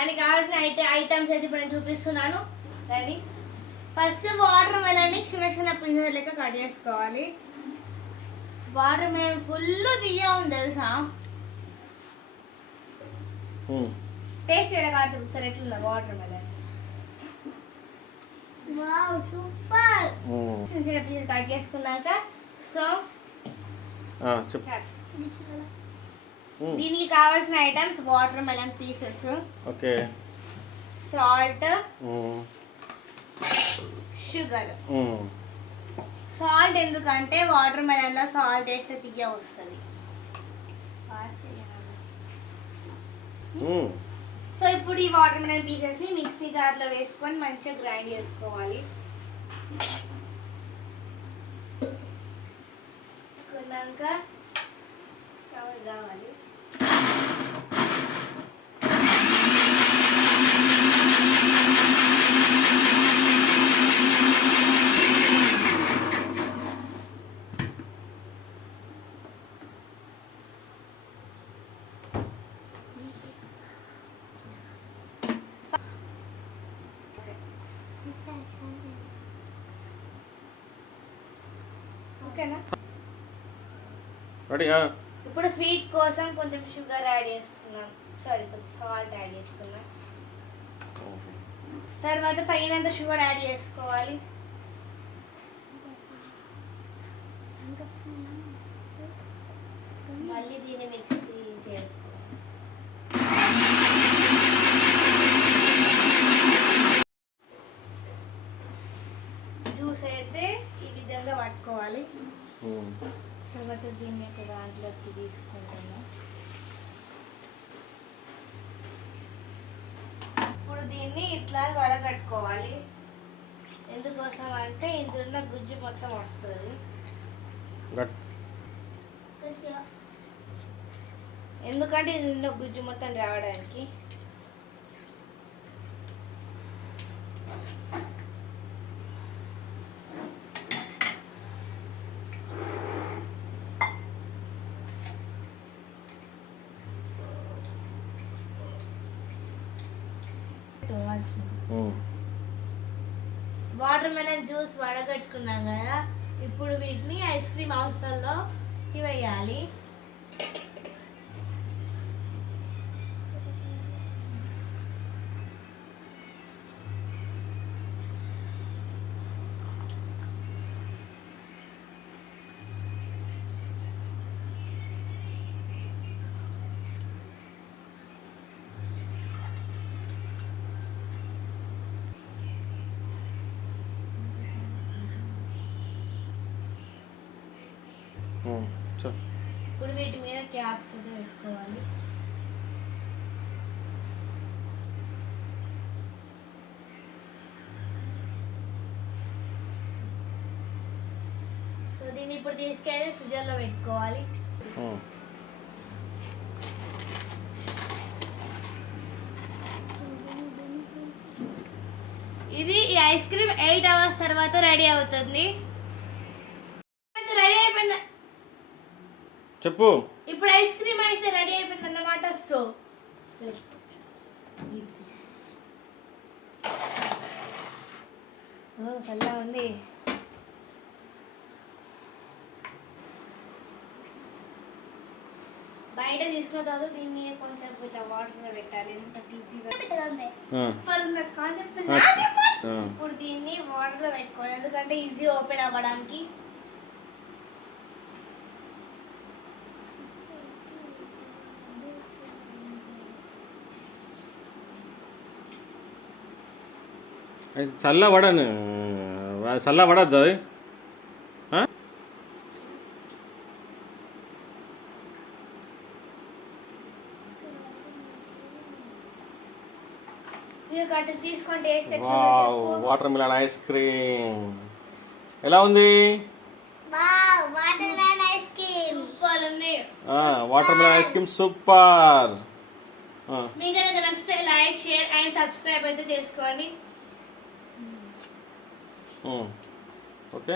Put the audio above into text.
దానికి కావాల్సిన ఐటమ్స్ అయితే ఇప్పుడు నేను చూపిస్తున్నాను. రండి. ఫస్ట్ వాటర్ మెలన్ని చిన్న చిన్న పీసెస్ లెక్క కట్ చేసుకోవాలి. వాటర్ మెలన్ ఫుల్ తీయ ఉంది తెలుసా. టేస్ట్ వేరే కాదు ఒకసారి ఎట్లుందా వాటర్ మెలన్. Wow super. చిన్న చిన్న పీసెస్ కట్ చేసుకున్నాక సో దీనికి కావాల్సిన items water melon pieces, okay, salt, sugar. Salt ఎందుకంటే వాటర్ మెలన్ లో సాల్ట్ వేస్తే తీయ వస్తుంది. సో ఇప్పుడు ఈ వాటర్ మెలన్ పీసెస్ ని మిక్సీ జార్ లో వేసుకొని మంచిగా గ్రైండ్ చేసుకోవాలి. వేసుకున్నాక సౌండ్ రావాలి. ఓకేనా? రెడీ. ఇప్పుడు స్వీట్ కోసం కొంచెం షుగర్ యాడ్ చేస్తున్నాం, సారీ కొంచెం సాల్ట్ యాడ్ చేస్తున్నాం. తర్వాత తగినంత షుగర్ యాడ్ చేసుకోవాలి. మళ్ళీ దీన్ని మిక్సీ చేసుకోవాలి. జ్యూస్ అయితే ఈ విధంగా పట్టుకోవాలి. తర్వాత దీన్ని ఒక దాంట్లోకి తీసుకుంటున్నాం. ఇప్పుడు దీన్ని ఇట్లా వడగట్టుకోవాలి. ఎందుకోసం అంటే ఇందులో గుజ్జు మొత్తం వస్తుంది. ఎందుకంటే ఇందులో గుజ్జు మొత్తం రావడానికి. వాటర్ మెలన్ జ్యూస్ వడగట్టుకున్నాం కదా, ఇప్పుడు వీటిని ఐస్ క్రీమ్ హౌస్లలోకి వేయాలి. ఇప్పుడు వీటి మీద క్యాప్స్ అయితే పెట్టుకోవాలి. సో దీన్ని ఇప్పుడు తీసుకెళ్ళి ఫ్రిడ్జ్లో పెట్టుకోవాలి. ఇది ఈ ఐస్ క్రీమ్ 8 hours తర్వాత రెడీ అవుతుంది. రెడీ అయిపోయింది చెప్పు. ఇప్పుడు ఐస్ క్రీమ్ అయితే రెడీ అయిపోయింది అన్నమాట. సో చల్లగా ఉంది. బయట తీసుకున్న తర్వాత దీన్ని కొంచెం కొంచెం వాటర్ పెట్టాలి. ఎంత ఈజీగా ఇప్పుడు దీన్ని వాటర్ లో పెట్టుకోవాలి ఎందుకంటే ఈజీ ఓపెన్ అవ్వడానికి. చల్లబడను, చల్లబడద్దు అది. వాటర్ మిలన్ ఐస్ క్రీమ్ ఎలా ఉంది? Water melon ice cream super. మీకు కనుక నచ్చితే లైక్, షేర్ అండ్ సబ్స్క్రైబ్ అయితే చేసుకోండి. ఓకే.